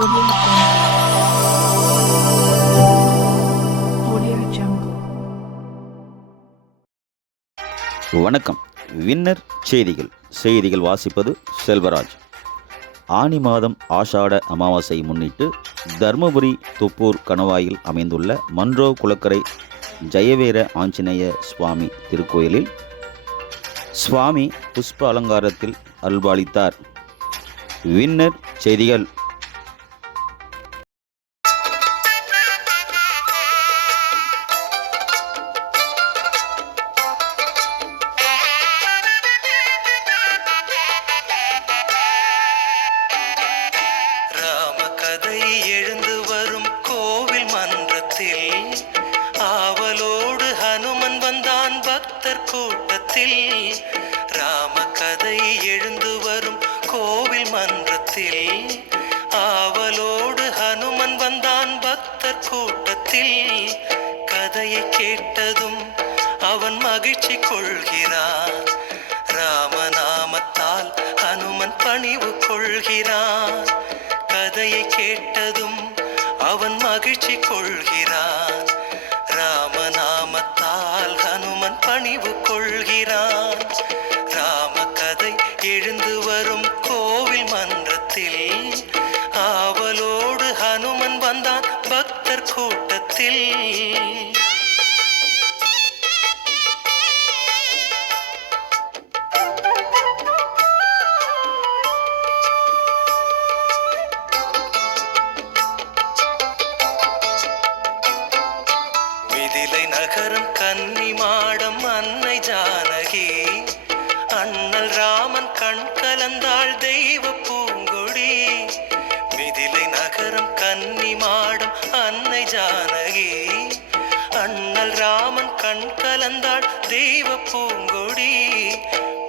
Audio Jungle. வணக்கம். Winner செய்திகள் வாசிப்பது செல்வராஜ். ஆனி மாதம் ஆஷாட அமாவாசை முன்னிட்டு தர்மபுரி தொப்பூர் கணவாயில் அமைந்துள்ள மன்றோ குளக்கரை ஜெயவீர ஆஞ்சநேய சுவாமி திருக்கோயிலில் சுவாமி புஷ்ப அலங்காரத்தில் அருள்பாலித்தார். வின்னர் செய்திகள். ராமகதை எழுந்து வரும் கோவில் மன்றத்தில் ஆவலோடு ஹனுமன் வந்தான் பக்தர் கூட்டத்தில். ராமகதை எழுந்து வரும் கோவில் மன்றத்தில் ஆவலோடு ஹனுமன் வந்தான் பக்தர் கூட்டத்தில். கதையை கேட்டதும் அவன் மகிழ்ச்சி கொள்கிறான். ராமநாமத்தால் ஹனுமன் பணிவு கொள்கிறான். கதையை கேட்டதும் அவன் மகிழ்ச்சி கொள்கிறான். ராமநாமத்தால் ஹனுமன் பணிவு கொள்கிறான். ராமகதை எழுந்து வரும் கோவில் மன்றத்தில் ஆவலோடு ஹனுமன் வந்தான் பக்தர் கூட்டத்தில். மிதிலை நகரம் கன்னி மாடம் அன்னை ஜானகி. அண்ணல் ராமன் கண் கலந்தாள் தெய்வ பூங்கொடி. மிதிலை நகரம் கன்னி மாடம் அன்னை ஜானகி. அண்ணல் ராமன் கண் கலந்தாள் தெய்வ பூங்கொடி.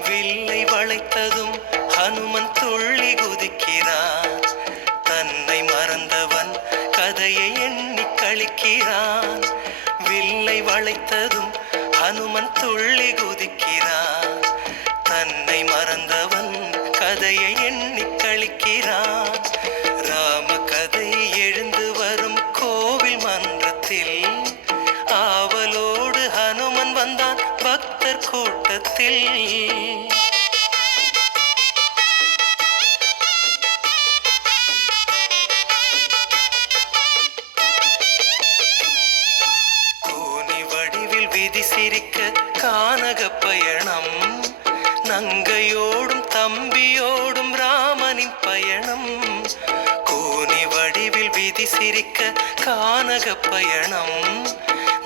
வில்லை வளைத்ததும் ஹனுமன் துள்ளி குதிக்கிறான். தன்னை மறந்தவன் கதையை எண்ணி கழிக்கிறான். வில்லை வளைத்ததும் ஹனுமன் துள்ளி குதிக்கிறான். தன்னை மறந்தவன் கதையை எண்ணி கழிக்கிறான். ராமகதை எழுந்து வரும் கோவில் மன்றத்தில் ஆவலோடு ஹனுமன் வந்தான் பக்தர் கூட்டத்தில். விதி சிரிக்க கானக பயணம். நங்கையோடும் தம்பியோடும் ராமனின் பயணம். கூனி வடிவில் விதி சிரிக்க கானக பயணம்.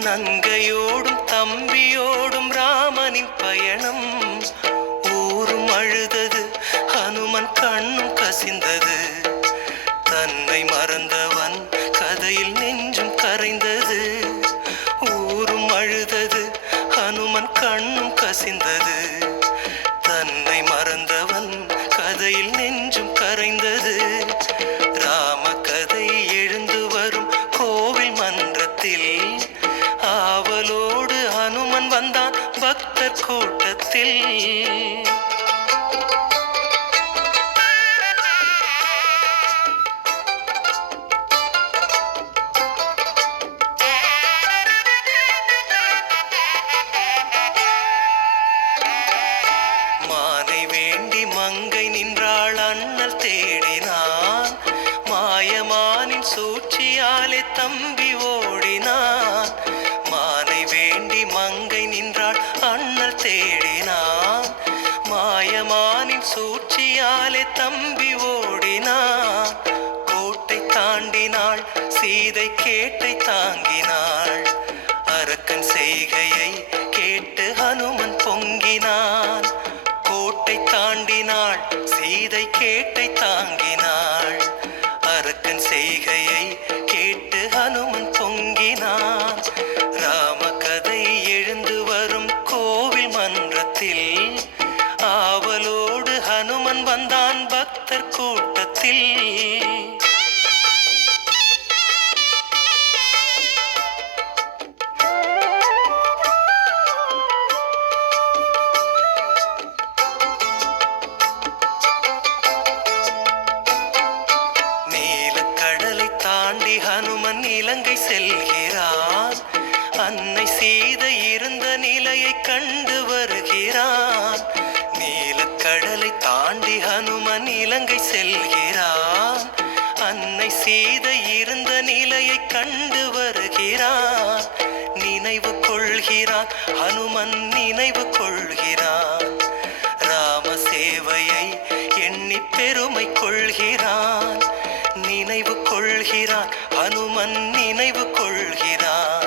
நங்கையோடும் தம்பியோடும் ராமனின் பயணம். ஊரும் அழுதது ஹனுமன் கண்ணும் கசிந்தது. தன்னை மறந்தவன் கதையில் நெஞ்சும் கரைந்தது. ஊரும் அழுதது ஹனுமன் கண்ணும் கசிந்தது. தன்னை மறந்தவன் கதையில் நெஞ்சும் கரைந்தது. ராமகதை எழுந்து வரும் கோவில் மன்றத்தில் ஆவலோடு ஹனுமன் வந்தான் பக்தர் கூட்டத்தில். மானை வேண்டி மங்கை நின்றாள் அண்ணல் தேடினான். மாயமானின் சூழ்ச்சியாலே தம்பி ஓடினான். மானை வேண்டி மங்கை நின்றாள் அண்ணல் தேடினான். மாயமானின் சூழ்ச்சியாலே தம்பி ஓடினான். கோட்டை தாண்டினாள் சீதை கேட்டை தாங்கினாள். அரக்கன் செய்கையை கேட்டு ஹனுமன் பொங்கினான். கோட்டை தாண்டினாள் சீதை கேட்டை தாங்கினாள். அரக்கன் செய்கையை கேட்டு ஹனுமன் பொங்கினான். ராமகதை எழுந்து வரும் கோவில் மன்றத்தில் ஆவலோடு ஹனுமன் வந்தான் பக்தர் கூட்டத்தில். வருகிறான். நீலக்கடலை தாண்டி ஹனுமன் இலங்கை செல்கிறான். அன்னை சீதை இருந்த நிலையை கண்டு வருகிறான். நினைவு கொள்கிறான், ஹனுமன் நினைவு கொள்கிறான். ராம சேவையை எண்ணி பெருமை கொள்கிறான். நினைவு கொள்கிறான், ஹனுமன் நினைவு கொள்கிறான்.